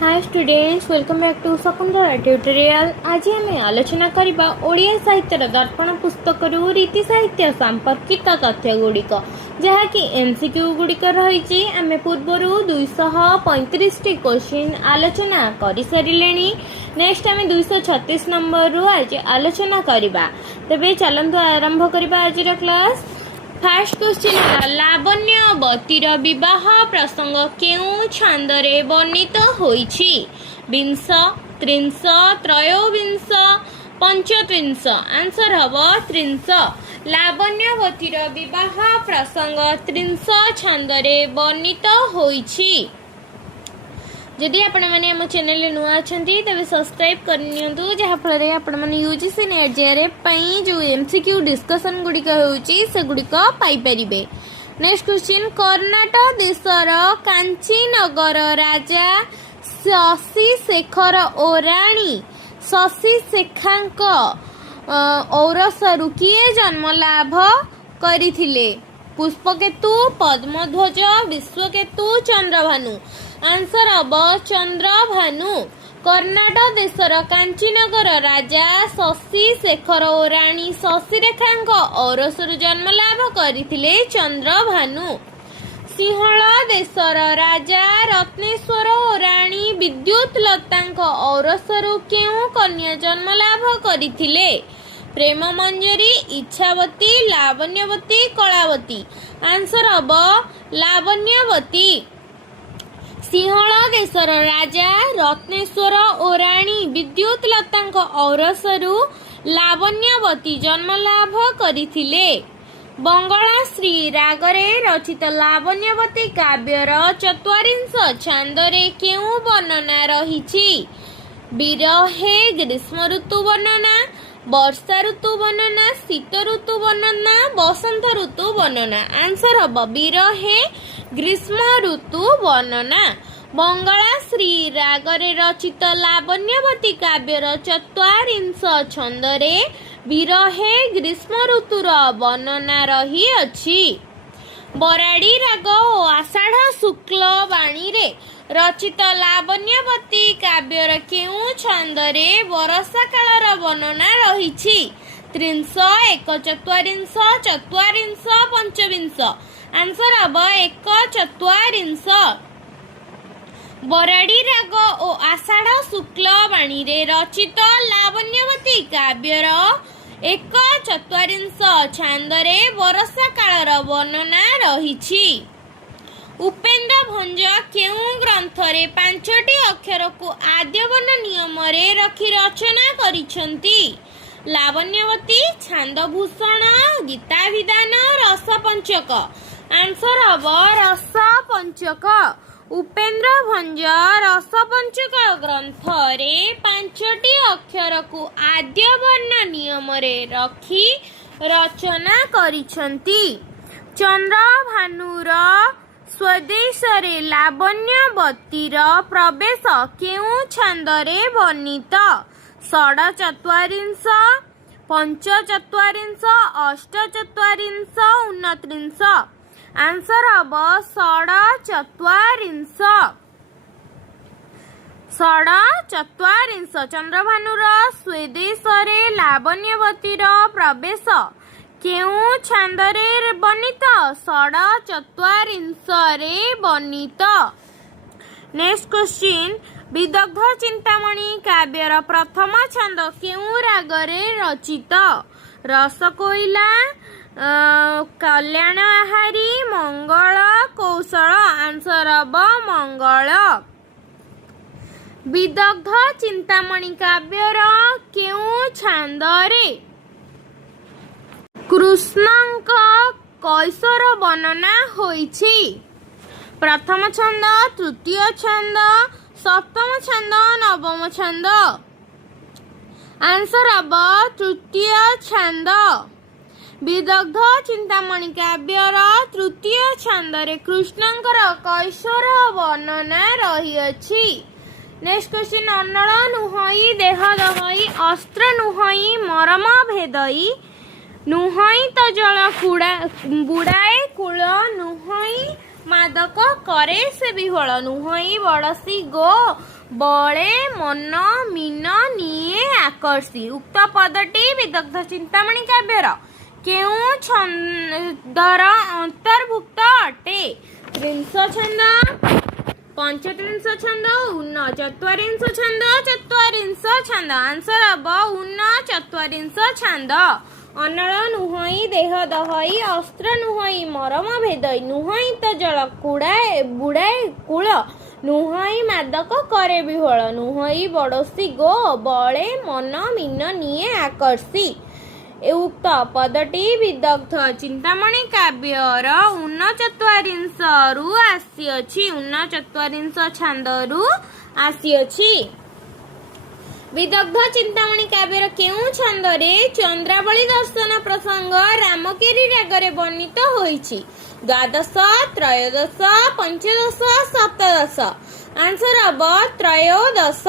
Hi students, welcome back to Shakuntala tutorial. आज आम आलोचना करबा ओडिया साहित्यर दर्पण पुस्तक रीति साहित्य संपर्कित तथ्य गुड़िक जहाँकि एमसीक्यू गुड़िक रही। आम पूर्वर 235 क्वेश्चन आलोचना कर सारे। नेक्स्ट आम 236 नंबर रु आज आलोचना करबा। तेबे चलंतु आरंभ करबा आज क्लास। फर्स्ट क्वेश्चन है लावण्यवतीर विवाह प्रसंग केउ छंदरे वर्णित होइछि? विंश, त्रिंश, त्रयोविंश, पंचत्रिंश। आंसर हम त्रिंश। लावण्यवतीर विवाह प्रसंग त्रिंश छंदरे वर्णित होइछि। जदि आपण मैंने आम चैनल नुआ अच्छा तेज सब्सक्राइब करनी जहाँफल आपण मैंने यूजीसी नेट जेआरएफ जो एमसीक्यू डिस्कसन गुड़िक होगुड़िक पाइपर। नेक्स्ट क्वेश्चन कर्णाटक देशर कांचीनगर राजा शशि शेखर ओराणी शशि शेखांक औरसरु किए जन्म लाभ करथिले? पुष्पकेतु, पद्मध्वज, विश्वकेतु, चंद्रभानु। आंसर अब चंद्रभानु। कर्णाटक देशर कांचीनगर राजा शशि शेखर ओराणी शशिरेखांक औरसरु जन्म लाभ करथिले चंद्रभानु। सिंहल देशर राजा रत्नेश्वर ओराणी विद्युत लतांक औरसरु केउ कन्या जन्म लाभ करथिले? प्रेम मंजरी, इच्छावती, लावण्यवती, कलावती। आंसर अब लावण्यवती। सिंहल देशर राजा रत्नेश्वर ओराणी विद्युत लतांक औरसरु लावण्यवती जन्म लाभ करथिले। बंगला श्री रागरे रचित लावण्यवती काव्यर 44 छांदरे केउ वर्णना रहिछि? विरहे, ग्रीष्म ऋतु वर्णना, वर्षा ऋतु वर्णना, शीत ऋतु वर्णना, बसंत ऋतु वर्णना। आंसर हम विरहे, ग्रीष्म ऋतु वर्णना। बंगला श्री रागरे रचित लावण्यवती काव्यर 44 छंदरे विरहे, ग्रीष्म ऋतुर वर्णना रही अछि। बराड़ी राग और आषाढ़ शुक्ल बाणी रे रचित लावण्यवती काव्यर केउ छंदरे वर्षा कालर वर्णना रहिछि? त्रिंश, एक चत्वारिंश, चत्वारिंश, पंचविंश। आंसर अब एक चत्वारिंश। बराड़ी राग और आषाढ़ शुक्ल बाणी रे रचित लावण्यवती काव्यर 1 चत्वारिंश छांदरे वर्षा कालर वर्णना रहिछि। उपेन्द्र भंज केउ ग्रंथरे 5टी अक्षर को आद्यवर्ण नियम रे रखी रचना करिसंती? लावण्यवती, छांदभूषण, गीताभिधान, रसपंचक। आंसर अब रसपंचक। उपेन्द्र भंज रसपंचक ग्रंथ रे 5टी अक्षर को आद्यवर्ण नियम रे रखी रचना करिसंती। चंद्रभानुर स्वदेश रे लावण्यवतीर प्रवेश केउ छंदरे वर्णित? षड्चत्वारिंश, पंचचत्वारिंश, अष्टचत्वारिंश, 29। आंसर अब षड्चत्वारिंश। षड्चत्वारिंश। चंद्रभानुर स्वदेश रे लावण्यवतीर प्रवेश केउ छांदरे वर्णित? षड्चत्वारिंश रे वर्णित। नेक्स्ट क्वेश्चन विदग्ध चिंतामणि काव्यर प्रथम छंद केउ रागरे रचित? रसकोइला, कल्याण आहारी, मंगल, कौशल। आंसर अब मंगल। विदग्ध चिंतामणि काव्यर केउ छांदरे कृष्णଙ୍କ कैशोर वर्णना होइछि? प्रथम छंद, तृतीय छंद, सप्तम छंद, नवम छंद। आंसर अब तृतीय छंद। विदग्ध चिंतामणि काव्यर तृतीय छंदरे कृष्णଙ୍କର कैशोर वर्णना रही अछि। नेक्स्ट क्वेश्चन अन्नळ नुहई देह दहई अस्त्र नुहई मरम भेदई नुहई तो जल बुड़ाए कूल नुहई ମାଦକ କରେ ସେ ବିହଳ ନୁହଁଇ ବଡ଼ସି ଗୋ ବଳେ ମନ ମୀନ ନିଏ ଆକର୍ଷି। ଉକ୍ତ ପଦଟି ବିଦଗ୍ଧ ଚିନ୍ତାମଣି କାବ୍ୟର କେଉଁ ଛନ୍ଦର ଅନ୍ତର୍ଭୁକ୍ତ ଅଟେ? ତ୍ରିଂଶ ଛନ୍ଦ, ପଞ୍ଚତ୍ରିଂଶ ଛନ୍ଦ, ଊନଚତ୍ୱରିଂଶ ଛନ୍ଦ, ଚତ୍ୱରିଂଶ ଛନ୍ଦ। ଆନ୍ସର ହବ ଊନଚତ୍ୱରିଂଶ ଛନ୍ଦ। ଅନଳ ନୁହଁଇ ଦେହ ଦହଇ ଅସ୍ତ୍ର ନୁହଁଇ ମରମ ଭେଦଇ ନୁହଁଇ ତ ଜଳ ବୁଡ଼ାଏ କୂଳ ନୁହଁଇ ମାଦକ କରେ ବିହଳ ନୁହଁଇ ବଡ଼ସି ଗୋ ବଳେ ମନ ମୀନ ନିଏ ଆକର୍ଷି। ଉକ୍ତ ପଦଟି ବିଦଗ୍ଧ ଚିନ୍ତାମଣି କାବ୍ୟର ଊନଚତ୍ୱରିଂଶରୁ ଆସିଅଛି। ଊନଚତ୍ୱରିଂଶ ଛାନ୍ଦରୁ ଆସିଅଛି। ବିଦଗ୍ଧ ଚିନ୍ତାମଣି କାବ୍ୟର କେଉଁ ଛନ୍ଦରେ ଚନ୍ଦ୍ରାବଳୀ ଦର୍ଶନ ପ୍ରସଙ୍ଗ ରାମକେରି ରାଗରେ ବର୍ଣ୍ଣିତ ହୋଇଛି? ଦ୍ୱାଦଶ, ତ୍ରୟୋଦଶ, ପଞ୍ଚଦଶ, ସପ୍ତଦଶ। ଆନ୍ସର ହବ ତ୍ରୟୋଦଶ।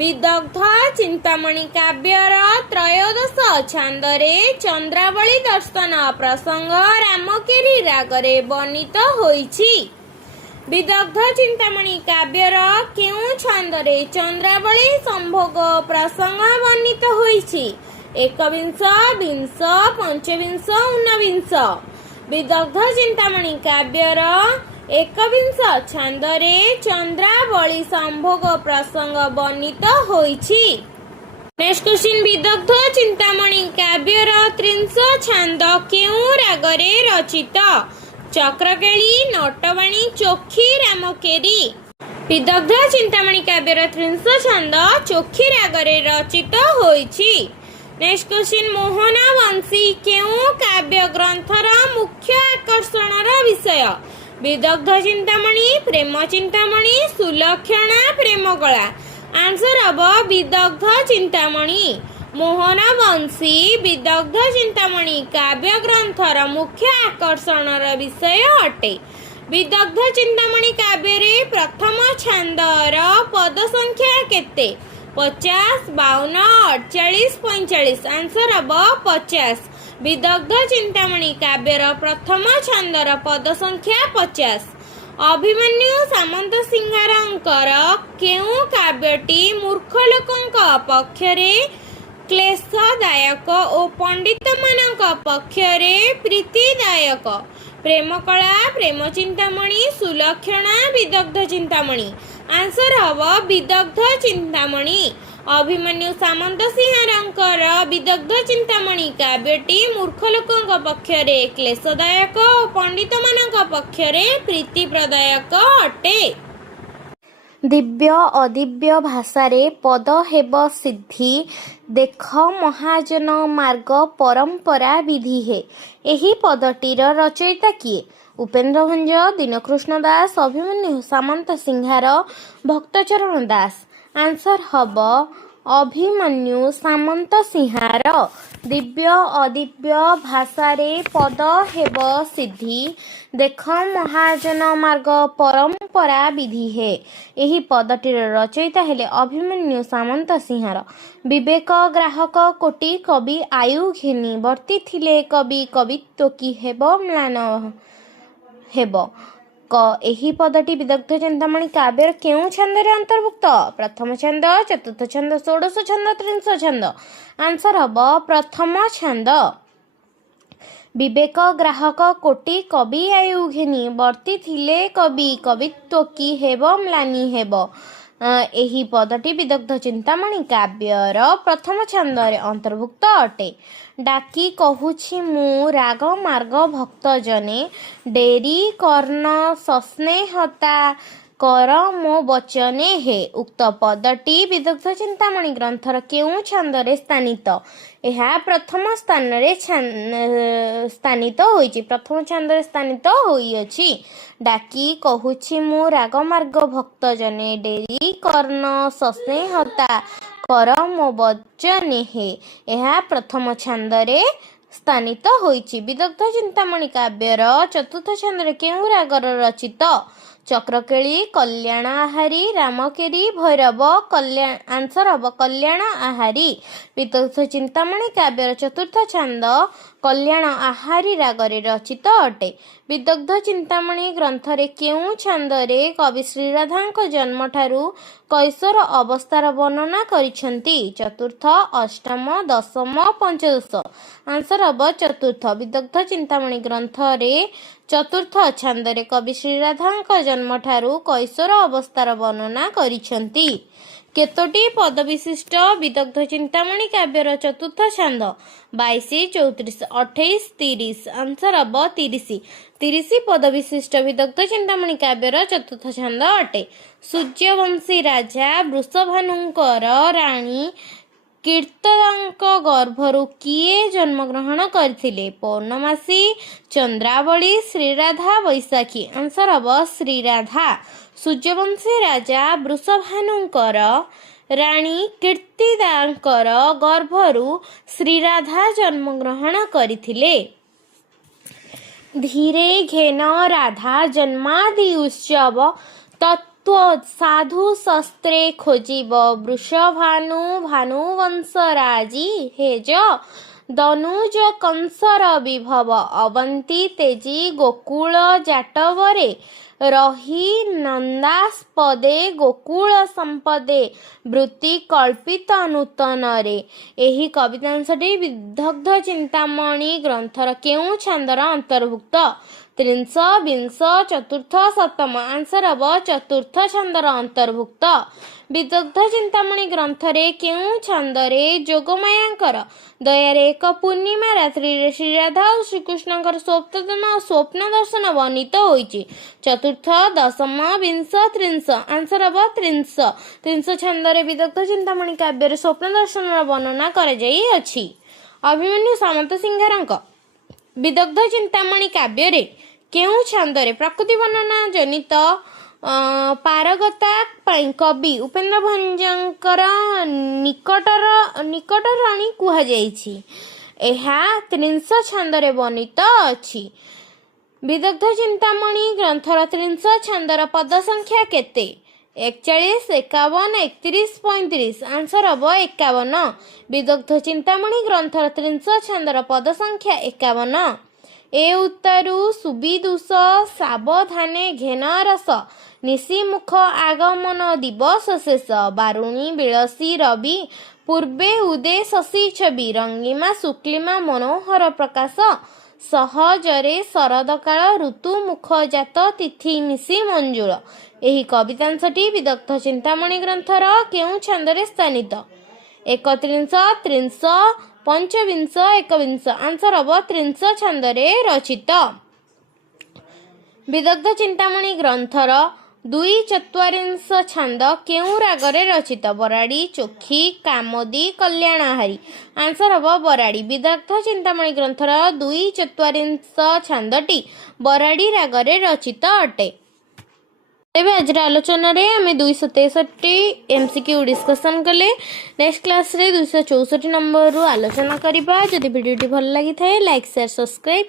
ବିଦଗ୍ଧ ଚିନ୍ତାମଣି କାବ୍ୟର ତ୍ରୟୋଦଶ ଛାନ୍ଦରେ ଚନ୍ଦ୍ରାବଳୀ ଦର୍ଶନ ପ୍ରସଙ୍ଗ ରାମକେରି ରାଗରେ ବର୍ଣ୍ଣିତ ହୋଇଛି। ବିଦଗ୍ଧ ଚିନ୍ତାମଣି କାବ୍ୟର କେଉଁ ଛନ୍ଦରେ ଚନ୍ଦ୍ରାବଳୀ ସମ୍ଭୋଗ ପ୍ରସଙ୍ଗ ବର୍ଣ୍ଣିତ ହୋଇଛି? ଏକବିଂଶ, ବିଂଶ, ପଞ୍ଚବିଂଶ, ଊନବିଂଶ। ବିଦଗ୍ଧ ଚିନ୍ତାମଣି କାବ୍ୟର ଏକବିଂଶ ଛନ୍ଦରେ ଚନ୍ଦ୍ରାବଳୀ ସମ୍ଭୋଗ ପ୍ରସଙ୍ଗ ବର୍ଣ୍ଣିତ ହୋଇଛି। ନେକ୍ସଟ କ୍ୱେଶ୍ଚିନ୍, ବିଦଗ୍ଧ ଚିନ୍ତାମଣି କାବ୍ୟର ତ୍ରିଂଶ ଛାନ୍ଦ କେଉଁ ରାଗରେ ରଚିତ? ଚକ୍ରକେଳି, ନଟବାଣୀ, ଚୋଖୀ, ରାମକେରି। ବିଦଗ୍ଧ ଚିନ୍ତାମଣି କାବ୍ୟର ତ୍ରିଂଶ ଛାନ୍ଦ ଚୋଖୀ ରାଗରେ ରଚିତ ହୋଇଛି। ନେକ୍ସଟ କ୍ୱେଶ୍ଚିନ୍, ମୋହନ ବଂଶୀ କେଉଁ କାବ୍ୟ ଗ୍ରନ୍ଥର ମୁଖ୍ୟ ଆକର୍ଷଣର ବିଷୟ? ବିଦଗ୍ଧ ଚିନ୍ତାମଣି, ପ୍ରେମ ଚିନ୍ତାମଣି, ସୁଲକ୍ଷଣା, ପ୍ରେମକଳା। ଆନ୍ସର ହବ ବିଦଗ୍ଧ ଚିନ୍ତାମଣି। ମୋହନ ବଂଶୀ ବିଦଗ୍ଧ ଚିନ୍ତାମଣି କାବ୍ୟ ଗ୍ରନ୍ଥର ମୁଖ୍ୟ ଆକର୍ଷଣର ବିଷୟ ଅଟେ। ବିଦଗ୍ଧ ଚିନ୍ତାମଣି କାବ୍ୟରେ ପ୍ରଥମ ଛାନ୍ଦର ପଦ ସଂଖ୍ୟା କେତେ? 50, 52, 48, 45। ଆନ୍ସର ହବ 50। ବିଦଗ୍ଧ ଚିନ୍ତାମଣି କାବ୍ୟର ପ୍ରଥମ ଛାନ୍ଦର ପଦ ସଂଖ୍ୟା 50। ଅଭିମନ୍ୟୁ ସାମନ୍ତସିଂହାରଙ୍କର କେଉଁ କାବ୍ୟଟି ମୂର୍ଖ ଲୋକଙ୍କ ପକ୍ଷରେ କ୍ଲେଶଦାୟକ ଓ ପଣ୍ଡିତମାନଙ୍କ ପକ୍ଷରେ ପ୍ରୀତିଦାୟକ? ପ୍ରେମକଳା, ପ୍ରେମ ଚିନ୍ତାମଣି, ସୁଲକ୍ଷଣା, ବିଦଗ୍ଧ ଚିନ୍ତାମଣି। ଆନ୍ସର ହବ ବିଦଗ୍ଧ ଚିନ୍ତାମଣି। ଅଭିମନ୍ୟୁ ସାମନ୍ତସିଂହାରଙ୍କର ବିଦଗ୍ଧ ଚିନ୍ତାମଣି କାବ୍ୟଟି ମୂର୍ଖ ଲୋକଙ୍କ ପକ୍ଷରେ କ୍ଲେଶଦାୟକ ଓ ପଣ୍ଡିତମାନଙ୍କ ପକ୍ଷରେ ପ୍ରୀତିପ୍ରଦାୟକ ଅଟେ। ଦିବ୍ୟ ଅଦିବ୍ୟ ଭାଷାରେ ପଦ ହେବ ସିଦ୍ଧି ଦେଖ ମହାଜନ ମାର୍ଗ ପରମ୍ପରା ବିଧି ହେ। ଏହି ପଦଟିର ରଚୟିତା କିଏ? ଉପେନ୍ଦ୍ର ଭଞ୍ଜ, ଦୀନକୃଷ୍ଣ ଦାସ, ଅଭିମନ୍ୟୁ ସାମନ୍ତସିଂହାର, ଭକ୍ତଚରଣ ଦାସ। ଆନ୍ସର ହବ ଅଭିମନ୍ୟୁ ସାମନ୍ତସିଂହାର। ଦିବ୍ୟ ଅଦିବ୍ୟ ଭାଷାରେ ପଦ ହେବ ସିଦ୍ଧି ଦେଖ ମହାଜନ ମାର୍ଗ ପରମ୍ପରା ବିଧି ହେ। ଏହି ପଦଟିର ରଚୟିତା ହେଲେ ଅଭିମନ୍ୟୁ ସାମନ୍ତସିଂହାର। ବିବେକ ଗ୍ରାହକ କୋଟି କବି ଆୟୁ ଘେନି ବର୍ତ୍ତିଥିଲେ କବି କବିତ୍ୱ କି ହେବ ମ୍ଳାନ ହେବ। ଏହି ପଦଟି ବିଦଗ୍ଧ ଚିନ୍ତାମଣି କାବ୍ୟର କେଉଁ ଛନ୍ଦରେ ଅନ୍ତର୍ଭୁକ୍ତ? ପ୍ରଥମ ଛନ୍ଦ, ଚତୁର୍ଥ ଛନ୍ଦ, ଷୋଡଶ ଛନ୍ଦ, ତ୍ରିଂଶ ଛନ୍ଦ। ଆନ୍ସର ହବ ପ୍ରଥମ ଛନ୍ଦ। ବିବେକ ଗ୍ରାହକ କୋଟି କବି ଆୟୁ ଘେନି ବର୍ତ୍ତିଥିଲେ କବି କବିତ୍ୱ କି ହେବ ମ୍ଳାନି ହେବ। ଏହି ପଦଟି ବିଦଗ୍ଧ ଚିନ୍ତାମଣି କାବ୍ୟର ପ୍ରଥମ ଛନ୍ଦରେ ଅନ୍ତର୍ଭୁକ୍ତ ଅଟେ। ଡାକି କହୁଛି ମୁଁ ରାଗ ମାର୍ଗ ଭକ୍ତ ଜନେ ଡେରି କର୍ଣ୍ଣ ସସ୍ନେହତା କର ମୋ ବଚନେ ହେ। ଉକ୍ତ ପଦଟି ବିଦଗ୍ଧ ଚିନ୍ତାମଣି ଗ୍ରନ୍ଥର କେଉଁ ଛନ୍ଦରେ ସ୍ଥାନିତ? ଏହା ପ୍ରଥମ ସ୍ଥାନରେ ସ୍ଥାନିତ ହୋଇଛି। ପ୍ରଥମ ଛନ୍ଦରେ ସ୍ଥାନିତ ହୋଇଅଛି। ଡାକି କହୁଛି ମୁଁ ରାଗ ମାର୍ଗ ଭକ୍ତ ଜନେ ଡେରି କର୍ଣ୍ଣ ସସ୍ନେହତା କର ମୋ ବଚନେ ହେ। ଏହା ପ୍ରଥମ ଛନ୍ଦରେ ସ୍ଥାନିତ ହୋଇଛି। ବିଦଗ୍ଧ ଚିନ୍ତାମଣି କାବ୍ୟର ଚତୁର୍ଥ ଛନ୍ଦରେ କେଉଁ ରାଗର ରଚିତ? ଚକ୍ରକେଳି, କଲ୍ୟାଣ ଆହାରୀ, ରାମକେରି, ଭୈରବ। ଆନ୍ସର ହବ କଲ୍ୟାଣ ଆହାରୀ। ବିଦଗ୍ଧ ଚିନ୍ତାମଣି କାବ୍ୟର ଚତୁର୍ଥ ଛନ୍ଦ कल्याण आहारी रागरे रचित अटे। विदग्ध चिंतामणि ग्रंथरे केउं छंदरे कवि श्रीराधांक जन्म ठारू कैशोर अवस्थार वर्णना करिसेंती? चतुर्थ, अष्टम, दशम, पंचदश। आंसर हब चतुर्थ। विदग्ध चिंतामणि ग्रंथरे चतुर्थ छंदरे कवि श्रीराधांक जन्म ठारू कैशोर अवस्थार वर्णना करिसेंती। केतोटी पद विशिष्ट विदग्ध चिंतामणि काव्यर चतुर्थ छंद? 22, 34, 28, 30। Answer hub 30। 30 पद विशिष्ट विदग्ध चिंतामणि काव्यर चतुर्थ छंद अटे। सूर्यवंशी राजा वृषभानुंकर राणी कीर्तदांक गर्भरू किए जन्मग्रहण करथिले? पौर्णमासी, चंद्रावली, श्रीराधा, बैशाखी। आंसर हब श्रीराधा। सूर्यवंशी राजा वृषभानुंकर राणी कीर्तिदांकर गर्भरू श्रीराधा जन्मग्रहण करथिले। धीरे घेन राधा जन्मादि उत्सव तत्व साधु शस्त्रे खोजिब वृषभानु भानुवंश राजी हेज दनुज कंसर विभव अवंती तेजी गोकुल जाटवरे रही नंदास्पदे गोकुल संपदे वृत्ति कल्पित नूतन रे। एही कवितांशटी विदग्ध चिंतामणि ग्रंथर केउं छंदर अंतर्भुक्त? 30, 20, चतुर्थ, सप्तम। आंसर हब चतुर्थ छंदर अंतर्भुक्त। विदग्ध चिंतामणि ग्रंथरे केउं छंदरे जोगमायांकर दयारे एक पूर्णिमा रात्रि श्रीराधा और श्रीकृष्णकर स्वप्न दर्शन वर्णित होइछि? चतुर्थ, दशम, 20, 30। Answer hub 30। 30 छंदरे विदग्ध चिंतामणि काव्यर स्वप्न दर्शन वर्णना करा जाई अछि। अभिमन्यु सामंत सिंहारଙ୍କ विदग्ध चिंतामणि काव्य केउं छंदरे प्रकृति वर्णना जनित पारगता कवि उपेन्द्र भंजकर निकटराणी कुहा जाइछि? एहा 30 छंदरे वर्णित अछि। विदग्ध चिंतामणि ग्रंथर 30 छंदर पद संख्या केते? 41, 51, 31, 35। Answer hub 51। विदग्ध चिंतामणि ग्रंथर 30 छंदर पद संख्या 51। ए उत्तरु सुविदुष सावधाने घेन रस निशिमुख आगमन दिवस शेष बारुणी बिलसी रवि पूर्वे उदे शशि छवि रंगिमा शुक्लिमा मनोहर प्रकाश सहजरे शरद काल ऋतु मुख जात तिथि मिशी मंजुळ। एही कवितांशटी विदग्ध चिंतामणि ग्रंथर केउं छंदरे स्थानित? 31, 30, 25, 21। आंसर हब 30 छंदरे रचित। विदग्ध चिंतामणि ग्रंथर 2, 44 छंद केउं रागरे रचित? बराड़ी, चोखी, कामोदी, कल्याणहारी। आंसर हब बराड़ी। विदग्ध चिंतामणि ग्रंथर 2, 44 छंदटी बराड़ी रागरे रचित अटे। तेबे आज आलोचन आम 263 MCQ डिस्कसन कले। नेक्स्ट क्लास रे 264 नंबर आलोचना करबा। जदि वीडियोटी भल लगी थाए लाइक शेयर सब्सक्राइब